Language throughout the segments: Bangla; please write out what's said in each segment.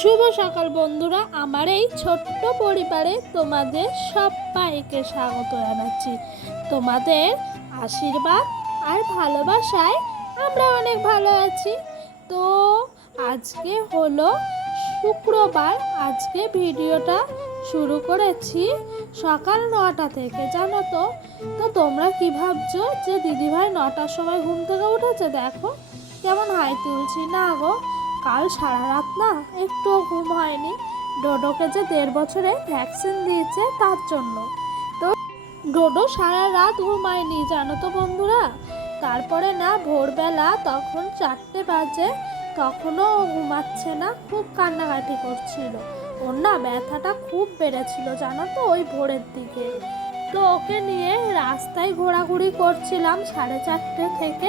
শুভ সকাল বন্ধুরা, আমার এই ছোট্ট পরিবারে তোমাদের সবাইকে স্বাগত জানাচ্ছি। তোমাদের আশীর্বাদ আর ভালোবাসায় আমরা অনেক ভালো আছি। তো আজকে হলো শুক্রবার। আজকে ভিডিওটা শুরু করেছি সকাল 9টা থেকে, জানো তো। তো তোমরা কি ভাবছো যে দিদিভাই 9টার সময় ঘুম থেকে উঠেছে? দেখো কেমন হাই তুলছি না গো, কাল সারা রাত না একটুও ঘুম হয়নি। ডোডোকে যে 1.5 বছরে ভ্যাকসিন দিয়েছে তার জন্য। তো ডোডো সারা রাত ঘুমায়নি, জানো তো বন্ধুরা। তারপরে না ভোরবেলা তখন 4টে বাজে, তখনও ও ঘুমাচ্ছে না, খুব কান্নাকাটি করছিল। ওর না ব্যথাটা খুব বেড়েছিল, জানো তো, ওই ভোরের দিকে। তো ওকে নিয়ে রাস্তায় ঘোরাঘুরি করছিলাম 4:30 থেকে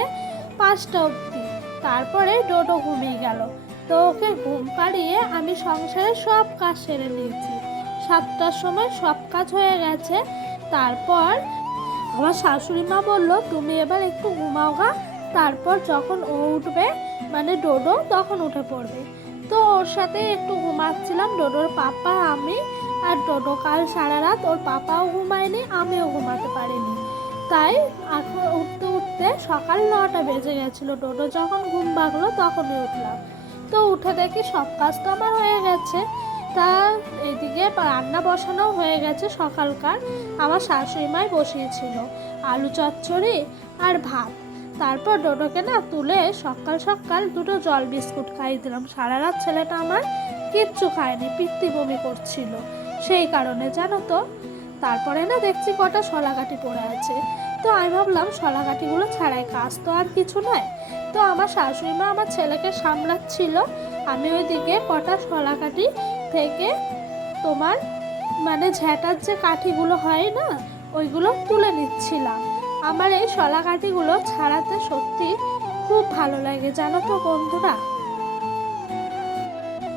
5টা অবধি। তারপরে ডোডো ঘুমিয়ে গেল। তো ওকে ঘুম পাড়িয়ে আমি সংসারে সব কাজ সেরে নিয়েছি। 7টার সময় সব কাজ হয়ে গেছে। তারপর আমার শাশুড়ি মা বললো, তুমি এবার একটু ঘুমাও গা, তারপর যখন ও উঠবে মানে ডোডো, তখন উঠে পড়বে। তো ওর সাথে একটু ঘুমাচ্ছিলাম, ডোডোর পাপা আমি। আর ডোডো কাল সারা রাত ওর পাপাও ঘুমায়নি, আমিও ঘুমাতে পারিনি। তাই এখন উঠতে উঠতে সকাল 9টা বেজে গেছিলো। ডোডো যখন ঘুম ভাঙলো তখনই উঠলাম। তো উঠে দেখি সব কাজ তো আমার হয়ে গেছে। তা এদিকে রান্না বসানো হয়ে গেছে সকালকার। আমার শাশুড়ি মাই বসিয়েছিল আলু চচ্চড়ি আর ভাত। তারপর ডোডোকে না তুলে সকাল সকাল 2টো জল বিস্কুট খাইয়ে দিলাম। সারা রাত ছেলেটা আমার কিচ্ছু খায়নি, পিত্তি বমি করছিল, সেই কারণে, জানো তো। তারপরে না দেখছি কটা শলাকাঠি পড়ে আছে। তো আমি ভাবলাম শলাকাঠিগুলো ছাড়াই, কাজ তো আর কিছু নয়। তো আমার শাশুড়ি মা আমার ছেলেকে সামলাচ্ছিল, আমি ওইদিকে কটা শলাকাঠি থেকে তোমার মানে ঝ্যাঁটার যে কাঠিগুলো হয় না, ওইগুলো তুলে নিচ্ছিলাম। আমার এই শলাকাঠিগুলো ছাড়াতে সত্যি খুব ভালো লাগে, জানো তো বন্ধুরা।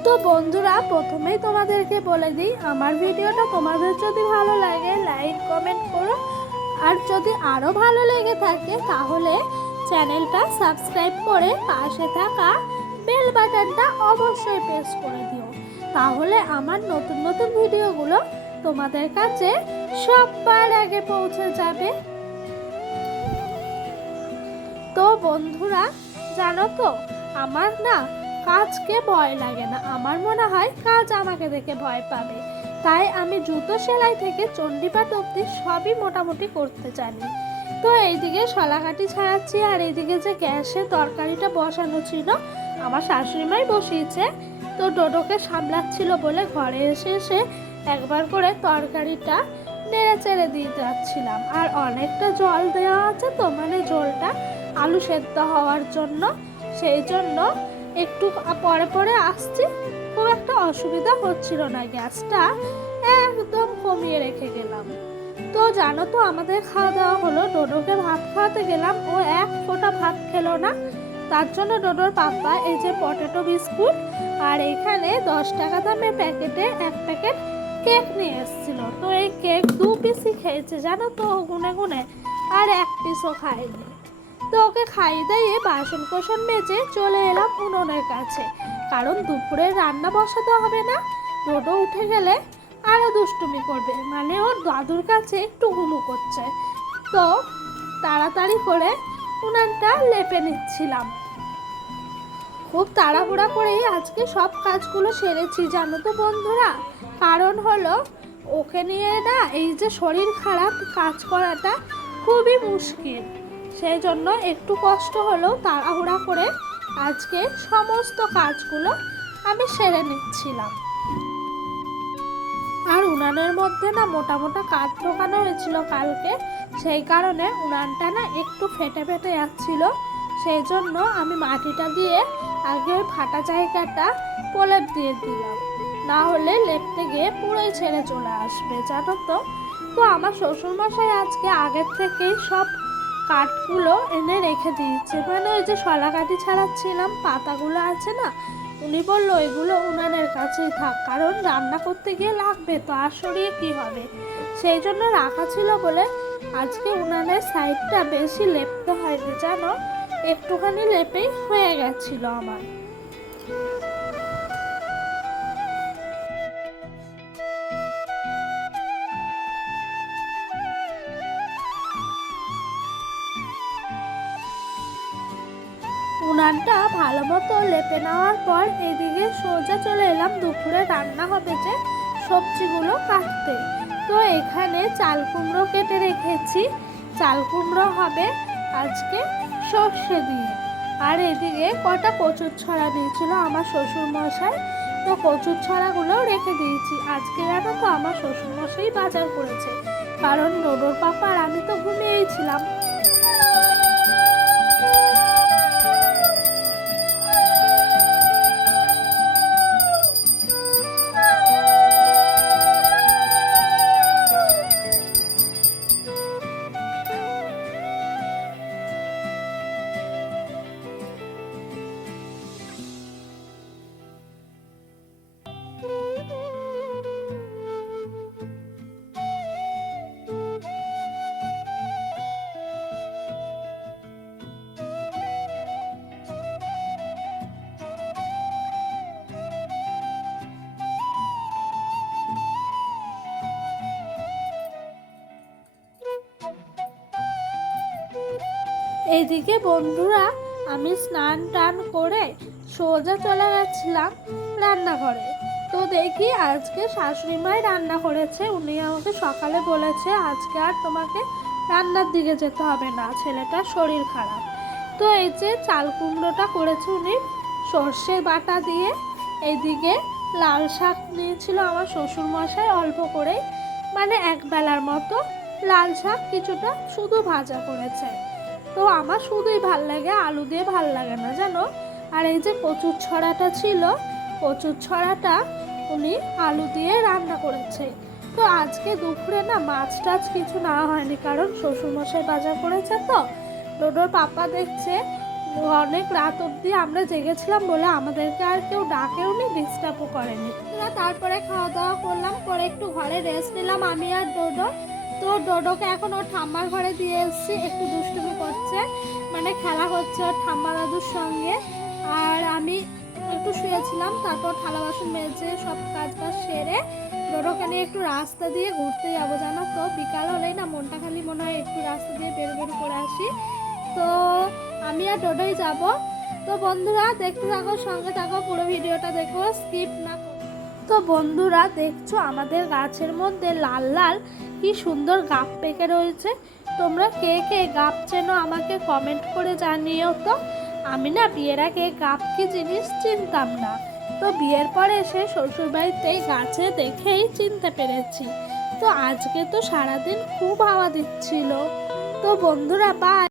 তো বন্ধুরা, প্রথমেই তোমাদেরকে বলে দিই, আমার ভিডিওটা তোমাদের যদি ভালো লাগে লাইক কমেন্ট করো, আর যদি আরও ভালো লেগে থাকে তাহলে চ্যানেলটা সাবস্ক্রাইব করে পাশে থাকা বেল বাটনটা অবশ্যই প্রেস করে দিও, তাহলে আমার নতুন নতুন ভিডিওগুলো তোমাদের কাছে সবার আগে পৌঁছে যাবে। তো বন্ধুরা, জানো তো, আমার না কাজকে ভয় লাগে না, আমার মনে হয় কাজ আমাকে দেখে ভয় পাবে। তাই আমি জুতো সেলাই থেকে চণ্ডীপাঠ অবধি সবই মোটামুটি করতে জানি। তো এইদিকে শলাকাঠি ছাড়াচ্ছি, আর এইদিকে যে গ্যাসে তরকারিটা বসানো ছিল আমার শাশুড়ি মাই বসিয়েছে। তো ডোডোকে সামলাচ্ছিল বলে ঘরে এসে এসে একবার করে তরকারিটা নেড়ে চেড়ে দিয়ে যাচ্ছিলাম। আর অনেকটা জল দেওয়া আছে, তো মানে ঝোলটা আলু সেদ্ধ হওয়ার জন্য, সেই জন্য একটু পরে পরে আসছি, খুব একটা অসুবিধা হচ্ছিল না। গ্যাসটা একদম কমিয়ে রেখে গেলাম। তো জানো তো, আমাদের খাওয়া দাওয়া হলো, ডোডোকে ভাত খাওয়াতে গেলাম, ও এক ফোঁটা ভাত খেলো না। তার জন্য ডোডোর পাপা এই যে পটেটো বিস্কুট আর এখানে 10 টাকা দামের প্যাকেটে 1 প্যাকেট কেক নিয়ে এসেছিল। তো এই কেক 2 পিসই খেয়েছে, জানো তো, গুনে গুনে, আর 1 পিসও খায়নি। তো ওকে খাইয়ে দিয়ে বাসন কোসন মেজে চলে এলাম উনুনের কাছে, কারণ দুপুরে রান্না বসাতে হবে না। ডোডো উঠে গেলে আরও দুষ্টুমি করবে, মানে ওর দাদুর কাছে একটু ঘুমু করছে। তো তাড়াতাড়ি করে উনানটা লেপে নিচ্ছিলাম। খুব তাড়াহুড়া করেই আজকে সব কাজগুলো সেরেছি, জানো তো বন্ধুরা। কারণ হলো ওকে নিয়ে না এই যে শরীর খারাপ, কাজ করাটা খুবই মুশকিল। সেই জন্য একটু কষ্ট হলেও তাড়াহুড়া করে আজকে সমস্ত কাজগুলো আমি সেরে নিচ্ছিলাম। আর উনানের মধ্যে না মোটা মোটা কাঠ ঢোকানো হয়েছিল কালকে, সেই কারণে উনানটা না একটু ফেটে ফেটে যাচ্ছিল। সেই জন্য আমি মাটিটা দিয়ে আগে ওই ফাটা জায়গাটা প্রলেপ দিয়ে দিলাম, না হলে লেপতে গিয়ে পুরোই ছেড়ে চলে আসবে, জানো তো। তো আমার শ্বশুরমশাই আজকে আগের থেকেই সব কাঠগুলো এনে রেখে দিয়েছে, মানে ওই যে শলাকাঠি ছাড়াচ্ছিলাম পাতাগুলো আছে না, উনি বললো এগুলো উনানের কাছেই থাক, কারণ রান্না করতে গিয়ে লাগবে তো, আর সরিয়ে কী হবে। সেই জন্য রাখা ছিল বলে আজকে উনানের সাইডটা বেশি লেপতে হয়নি, জানো, একটুখানি লেপেই হয়ে গেছিলো আমার। উনানটা ভালো মতো লেপে নেওয়ার পর এদিকে সোজা চলে এলাম দুপুরে রান্না হবে যে সবজিগুলো কাটতে। তো এখানে চাল কুমড়ো কেটে রেখেছি, চাল কুমড়ো হবে আজকে সর্ষে দিয়ে। আর এদিকে কটা কচুর ছড়া নিয়েছিল আমার শ্বশুরমশাই, তো কচুর ছড়াগুলো রেখে দিয়েছি। আজকে জানো তো আমার শ্বশুরমশাই বাজার করেছে, কারণ ডোডোর পাপা আর আমি তো ঘুমিয়েই ছিলাম। এইদিকে বন্ধুরা আমি স্নান টান করে সোজা চলে গেছিলাম রান্নাঘরে। তো দেখি আজকে শাশুড়ি মাই রান্না করেছে। উনি আমাকে সকালে বলেছে আজকে আর তোমাকে রান্নার দিকে যেতে হবে না, ছেলেটার শরীর খারাপ। তো এই যে চাল কুমড়োটা করেছে উনি সর্ষে বাটা দিয়ে। এইদিকে লাল শাক নিয়েছিল আমার শ্বশুরমশাই অল্প করে, মানে এক বেলার মতো লাল শাক, কিছুটা শুধু ভাজা করেছে। তো আমার শুধুই ভাল লাগে, আলু দিয়ে ভাল লাগে না জানো। আর এই যে কচুর ছড়াটা ছিল, কচুর ছড়াটা উনি আলু দিয়ে রান্না করেছে। তো আজকে দুপুরে না মাছ টাছ কিছু না হয়নি, কারণ শ্বশুরমশাই বাজার করেছে। তো ডোডোর পাপা দেখছে অনেক রাত অবধি আমরা জেগেছিলাম বলে আমাদেরকে আর কেউ ডাকেও নি, ডিস্টার্বও করেনি। তারপরে খাওয়া দাওয়া করলাম, করে একটু ঘরে রেস্ট নিলাম আমি আর ডোডো। তো ডোডোকে এখন ওর ঠাম্মার ঘরে দিয়ে এসেছি, একটু দুষ্টুমি করছে, মানে খেলা হচ্ছে ওর ঠাম্মা দাদুর সঙ্গে। আর আমি একটু শুয়েছিলাম, তারপর থালা বাসন মেজে সব কাজ বাজ সেরে ডোডোকে নিয়ে একটু রাস্তা দিয়ে ঘুরতে যাবো জানো তো। বিকাল হলেই না মনটা খালি মনে হয় একটু রাস্তা দিয়ে বের বের করে আসি। তো আমি আর ডোডোই যাব। তো বন্ধুরা দেখতে থাকো, সঙ্গে থাকো, পুরো ভিডিওটা দেখো, স্কিপ না। তো বন্ধুরা দেখছো আমাদের গাছের মধ্যে লাল লাল কি সুন্দর গাব পেকে রয়েছে। তোমরা কে কে গাব চেনো আমাকে কমেন্ট করে জানিও তো। আমি না বিয়ের আগে গাব কি জিনিস চিনতাম না, তো বিয়ের পরে এসে শ্বশুরবাড়িতে গাছে দেখেই চিনতে পেরেছি। তো আজকে তো সারাদিন খুব হাওয়া দিচ্ছিল। তো বন্ধুরা বাই।